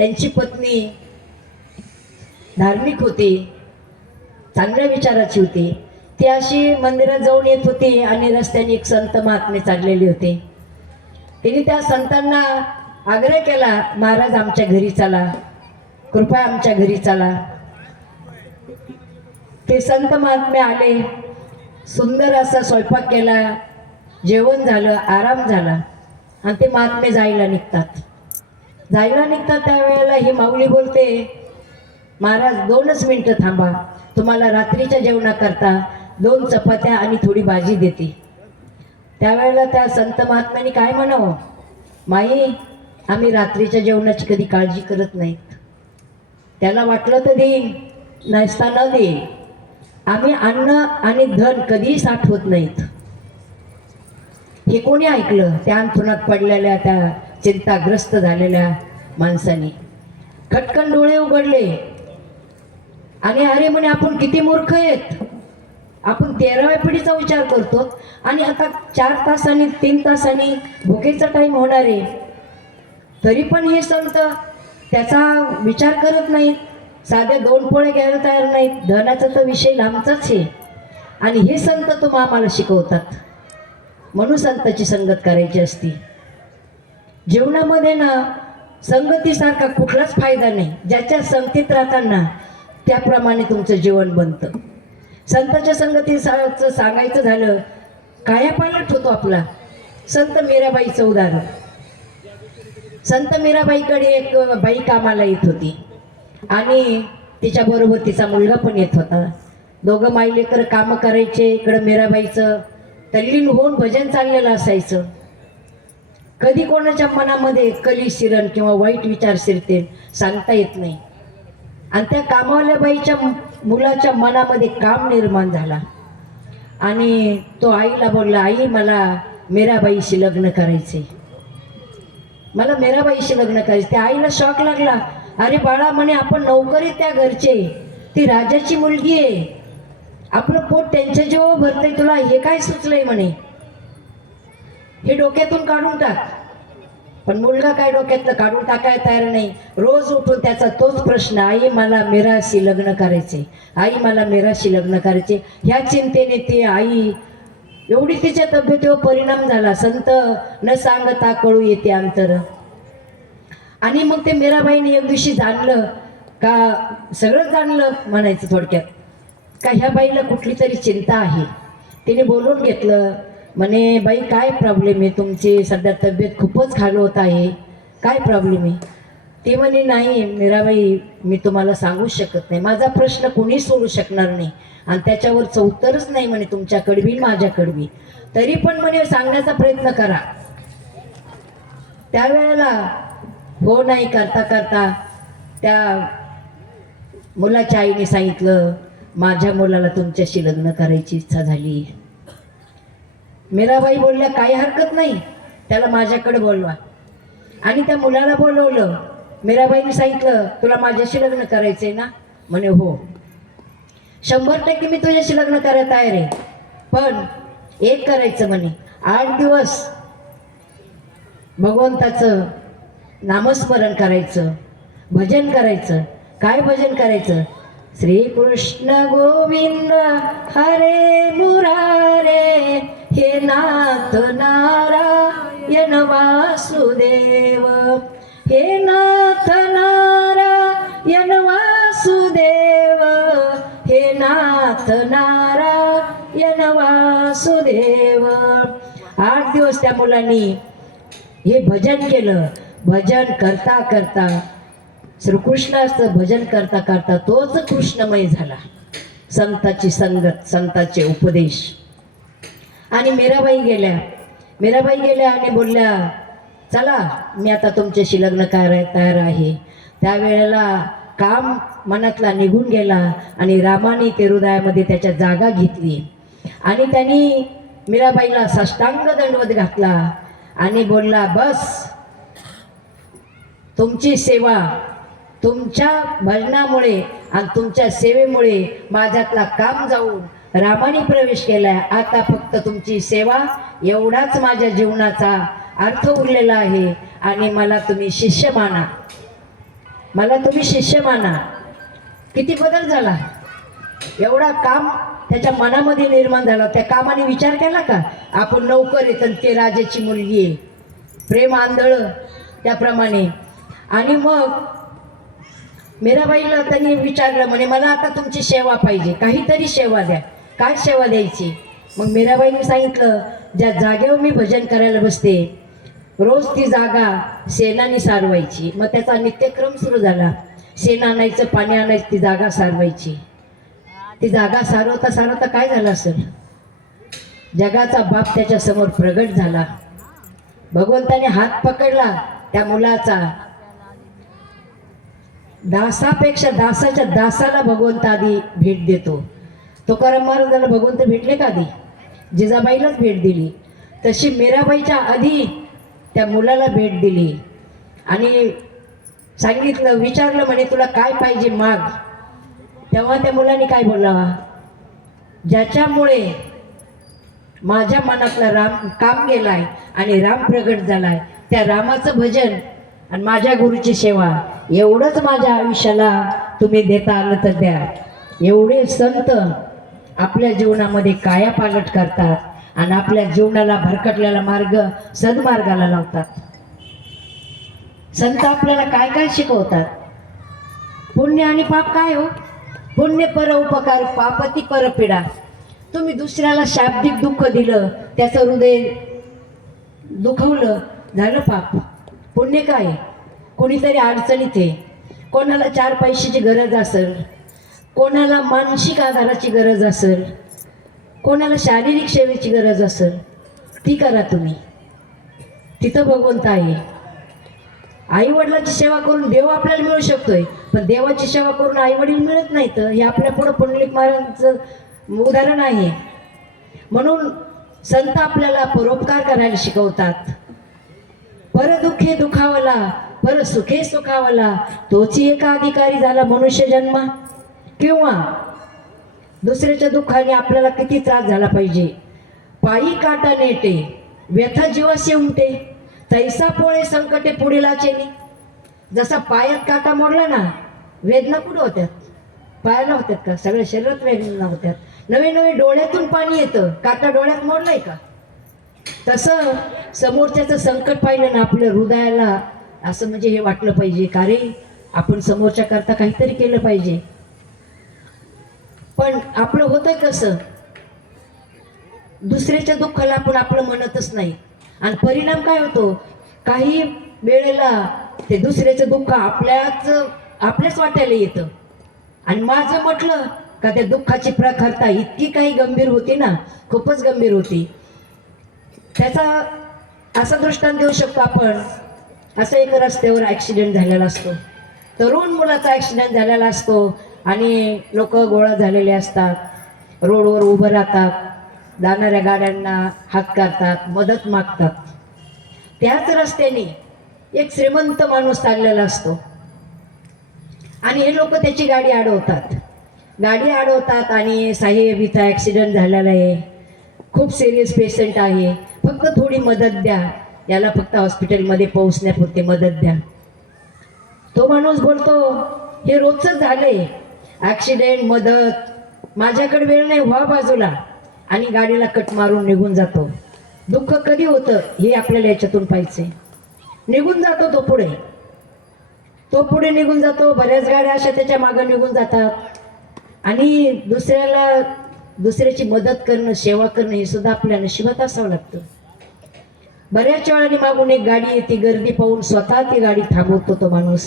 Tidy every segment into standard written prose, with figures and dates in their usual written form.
त्यांची पत्नी धार्मिक होती, चांगल्या विचाराची होती. ती अशी मंदिरात जाऊन येत होती आणि रस्त्याने एक संत महात्मे चाललेले होते. तिने त्या संतांना आग्रह केला, महाराज आमच्या घरी चला, कृपया आमच्या घरी चला. ते संत महात्मे आले, सुंदर असा स्वयंपाक केला, जेवण झालं, आराम झाला आणि ते महात्मे जायला निघतात. त्यावेळेला ही माऊली बोलते, महाराज 2च मिनिटं थांबा, तुम्हाला रात्रीच्या जेवणाकरता 2 चपात्या आणि थोडी भाजी देते. त्यावेळेला त्या संत महात्म्याने काय म्हणावं, माई आम्ही रात्रीच्या जेवणाची कधी काळजी करत नाहीत, त्याला वाटलं तर देईन, नसताना देईन. आम्ही अन्न आणि धन कधीही साठवत नाहीत. हे कोणी ऐकलं? त्या अंथरुणात पडलेल्या, त्या चिंताग्रस्त झालेल्या माणसाने खटकन डोळे उघडले आणि अरे म्हणे, आपण किती मूर्ख आहेत. आपण 13व्या पिढीचा विचार करतो आणि आता 4 तासांनी 3 तासांनी भुकेचा टाईम होणार आहे, तरी पण हे संत त्याचा विचार करत नाहीत. साधे 2 पोळे घ्यायला तयार नाहीत. धनाचा तर विषय लांबचाच आहे आणि हे संत तुम्हा आम्हाला शिकवतात. म्हणून संताची संगत करायची असती. जीवनामध्ये ना संगतीसारखा कुठलाच फायदा नाही. ज्याच्या संगतीत राहताना त्याप्रमाणे तुमचं जीवन बनतं. संताच्या संगतीचं सांगायचं झालं, कायापालट होतो आपला. संत मीराबाईचं उदाहरण. संत मीराबाईकडे एक बाई कामाला येत होती आणि तिच्याबरोबर तिचा मुलगा पण येत होता. दोघं माईलेकर कामं करायचे. इकडं मीराबाईचं तल्लीन होऊन भजन चाललेलं असायचं. कधी कोणाच्या मनामध्ये कली शिरण किंवा वाईट विचार शिरतील सांगता येत नाही. आणि त्या कामावाल्या बाईच्या मुलाच्या मनामध्ये काम निर्माण झाला आणि तो आईला बोलला, आई मला मीराबाईशी लग्न करायचे, मला मीराबाईशी लग्न करायचे. त्या आईला शॉक लागला. अरे बाळा म्हणे, आपण नोकरी त्या घरचे, ती राजाची मुलगी आहे, आपलं पोट त्यांच्या जेव्हा भरतंय, तुला हे काय सुचलंय म्हणे, हे डोक्यातून काढून टाक. पण मुलगा काय डोक्यातलं काढून टाकायला तयार नाही. रोज उठून त्याचा तोच प्रश्न, आई मला मीराशी लग्न करायचे, आई मला मीराशी लग्न करायचे. ह्या चिंतेने ती आई एवढी तिच्या तब्येतीवर परिणाम झाला. संत न सांगता कळू येते अंतर. आणि मग ते मीराबाईने एक दिवशी जाणलं का, सगळं जाणलं म्हणायचं थोडक्यात, का ह्या बाईला कुठली तरी चिंता आहे. तिने बोलून घेतलं. म्हणे, बाई काय प्रॉब्लेम आहे तुमची, सध्या तब्येत खूपच खालवत आहे, काय प्रॉब्लेम आहे? ती म्हणे, नाही मीराबाई, मी तुम्हाला सांगू शकत नाही, माझा प्रश्न कोणी सोडू शकणार नाही आणि त्याच्यावरचं उत्तरच नाही म्हणे तुमच्याकडे बी माझ्याकडे बी, तरी पण म्हणे सांगण्याचा प्रयत्न करा. त्यावेळेला हो नाही करता करता त्या मुलाच्या आईने सांगितलं, माझ्या मुलाला तुमच्याशी लग्न करायची इच्छा झाली. मीराबाई बोलल्या, काही हरकत नाही, त्याला माझ्याकडे बोलवा. आणि त्या मुलाला बोलवलं. मीराबाईने सांगितलं, तुला माझ्याशी लग्न करायचंय ना? म्हणे हो, 100% मी तुझ्याशी लग्न करायला तयार आहे, पण एक करायचं म्हणे, 8 दिवस भगवंताचं नामस्मरण करायचं, भजन करायचं. काय भजन करायचं? श्री कृष्ण गोविंद हरे मुरारे, हे नाथ नारायण वासुदेव, हे नाथ नारायण वासुदेव, हे नाथ नारायण वासुदेव. 8 दिवस त्या मुलांनी हे भजन केलं. भजन करता करता, श्रीकृष्णाचं भजन करता करता तोच कृष्णमय झाला. संताची संगत, संताचे उपदेश. आणि मीराबाई गेल्या आणि बोलल्या, चला मी आता तुमच्याशी लग्न करायला तयार आहे. त्यावेळेला काम मनातला निघून गेला आणि रामाने ते हृदयामध्ये त्याच्या जागा घेतली आणि त्यांनी मीराबाईला साष्टांग दंडवत घातला आणि बोलला, बस तुमची सेवा, तुमच्या भजनामुळे आणि तुमच्या सेवेमुळे माझ्यातला काम जाऊन रामाने प्रवेश केलाय. आता फक्त तुमची सेवा एवढाच माझ्या जीवनाचा अर्थ उरलेला आहे आणि मला तुम्ही शिष्य माना. मला तुम्ही शिष्य माना. किती बदल झाला, एवढा काम त्याच्या मनामध्ये निर्माण झाला. त्या कामाने विचार केला का आपण नौकर आहे तर ते राजाची मुलगी आहे, प्रेम आंधळ त्याप्रमाणे. आणि मग मीराबाईला त्यांनी विचारलं, म्हणे मला आता तुमची सेवा पाहिजे, काहीतरी सेवा द्या. काय सेवा द्यायची? मग मीराबाईंनी सांगितलं, ज्या जागेवर मी भजन करायला बसते रोज ती जागा शेणाने सारवायची. मग त्याचा नित्यक्रम सुरू झाला. शेण आणायचं, पाणी आणायचं, ती जागा सारवायची. ती जागा सारवता सारवता काय झालं असेल, जगाचा बाप त्याच्या समोर प्रगट झाला. भगवंताने हात पकडला त्या मुलाचा. दासापेक्षा दासाच्या दासाला भगवंत आधी भेट देतो. तुकाराम महाराजांना भगवंत भेटले का आधी? जिजाबाईलाच भेट दिली. तशी मीराबाईच्या आधी त्या मुलाला भेट दिली आणि सांगितलं, विचारलं, म्हणे तुला काय पाहिजे माग. तेव्हा त्या मुलाने काय बोलावा, ज्याच्यामुळे माझ्या मनातला राम काम गेलाय आणि राम प्रगट झालाय, त्या रामाचं भजन आणि माझ्या गुरुची सेवा, एवढंच माझ्या आयुष्याला तुम्ही देता आलं तर द्या. एवढे संत आपल्या जीवनामध्ये कायापालट करतात आणि आपल्या जीवनाला भरकटलेला मार्ग सन्मार्गाला लावतात. संत आपल्याला काय काय शिकवतात? पुण्य आणि पाप काय हो? पुण्य पर उपकार, पापती परपीडा. तुम्ही दुसऱ्याला शाब्दिक दुःख दिलं, त्याचं हृदय दुखवलं, झालं पाप. पुण्य काय? कोणीतरी अडचणीत आहे, कोणाला 4 पैशाची गरज असेल, कोणाला मानसिक आधाराची गरज असेल, कोणाला शारीरिक सेवेची गरज असेल, ती करा तुम्ही. तिथं भगवंत आहे. आई वडिलाची सेवा करून देव आपल्याला मिळू शकतोय, पण देवाची सेवा करून आई वडील मिळत नाहीत. हे आपल्या पुढं पुंडलिक महाराजांचं उदाहरण आहे. म्हणून संत आपल्याला परोपकार करायला शिकवतात. परदुःखे दुखावला, पर सुखे सुखावला, तोची एका अधिकारी झाला मनुष्य जन्म. किंवा दुसऱ्याच्या दुःखाने आपल्याला किती त्रास झाला पाहिजे. पायी काटा नेटे, व्यथा जीवाशी उमटे, तैसा पोळे संकटे पुढीलाचे. जसा पायात काटा मोडला ना, वेदना कुठं होत्यात? पायाला होत्यात का? सगळ्या शरीरात वेदना होत्यात. नवे नवे डोळ्यातून पाणी येतं, काटा डोळ्यात मोडलाय का? तसं समोरच्याचं संकट पाहिलं ना, आपल्या हृदयाला असं म्हणजे हे वाटलं पाहिजे का रे, आपण समोरच्या करता काहीतरी केलं पाहिजे. पण आपलं होतं कसं, दुसऱ्याच्या दुःखाला आपण आपलं म्हणतच नाही. आणि परिणाम काय होतो, काही वेळेला ते दुसऱ्याचं दुःख आपल्याच वाट्याला येतं. आणि माझं म्हटलं का त्या दुःखाची प्रखरता इतकी काही गंभीर होती ना, खूपच गंभीर होती. त्याचा असा दृष्टांत देऊ शकतो आपण. असं एक रस्त्यावर ॲक्सिडेंट झालेला असतो, तरुण मुलाचा ॲक्सिडेंट झालेला असतो आणि लोक गोळा झालेले असतात, रोडवर उभं राहतात, जाणाऱ्या गाड्यांना हात करतात, मदत मागतात. त्याच रस्त्याने एक श्रीमंत माणूस चाललेला असतो आणि हे लोक त्याची गाडी अडवतात आणि साहेब इथं ॲक्सिडेंट झालेला आहे, खूप सिरियस पेशंट आहे, फक्त थोडी मदत द्या, याला फक्त हॉस्पिटलमध्ये पोहोचण्यापुरती मदत द्या. तो माणूस बोलतो, हे रोजच झालंय, ॲक्सिडेंट, मदत, माझ्याकडे वेळ नाही, व्हा बाजूला, आणि गाडीला कट मारून निघून जातो. दुःख कधी होतं हे आपल्याला याच्यातून पाहिजे. निघून जातो तो पुढे निघून जातो. बऱ्याच गाड्या अशा त्याच्या मागं निघून जातात आणि दुसऱ्याची मदत करणं, सेवा करणं हे सुद्धा आपल्या नशिबात असावं लागतं. बऱ्याच वेळाने मागून एक गाडी येते, गर्दी पाहून स्वतः ती गाडी थांबवतो. तो माणूस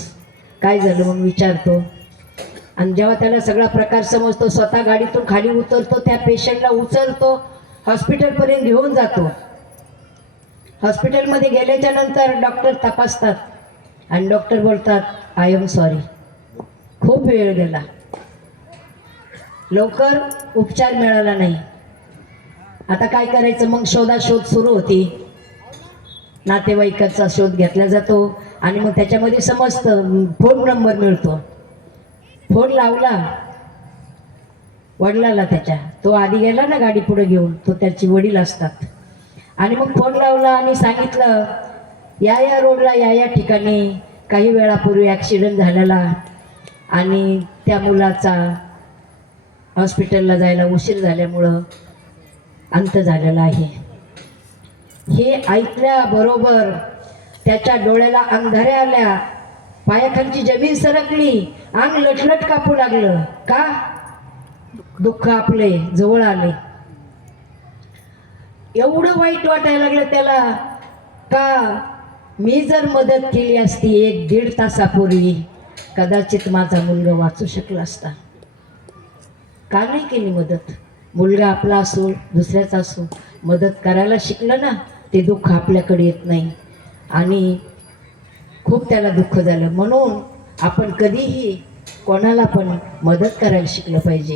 काय झालं म्हणून विचारतो आणि जेव्हा त्याला सगळा प्रकार समजतो, स्वतः गाडीतून खाली उतरतो, त्या पेशंटला उचलतो, हॉस्पिटलपर्यंत घेऊन जातो. हॉस्पिटलमध्ये गेल्याच्या नंतर डॉक्टर तपासतात आणि डॉक्टर बोलतात, आय एम सॉरी, खूप वेळ गेला, लवकर उपचार मिळाला नाही. आता काय करायचं? मग शोधाशोध सुरू होती. नातेवाईकाचा शोध घेतला जातो आणि मग त्याच्यामध्ये समजतं, फोन नंबर मिळतो. फोन लावला वडिलाला त्याच्या, तो आधी गेला ना गाडी पुढे घेऊन, तो त्याची वडील असतात. आणि मग फोन लावला आणि सांगितलं, या रोडला या ठिकाणी काही वेळापूर्वी ॲक्सिडेंट झालेला आणि त्या मुलाचा हॉस्पिटलला जायला उशीर झाल्यामुळं अंत झालेला आहे. हे ऐकल्याबरोबर त्याच्या डोळ्याला अंधाऱ्या आल्या, पायाखालची जमीन सरकली, अंग लटलट कापू लागलं. का? दुःख आपले जवळ आले. एवढं वाईट वाटायला लागलं त्याला, का मी जर मदत केली असती 1-1.5 तासापूर्वी कदाचित माझा मुलगा वाचू शकला असता. का नाही केली मदत? मुलगा आपला असो दुसऱ्याचा असो, मदत करायला शिकलं ना, ते दुःख आपल्याकडे येत नाही. आणि खूप त्याला दुःख झालं. म्हणून आपण कधीही कोणाला पण मदत करायला शिकलं पाहिजे.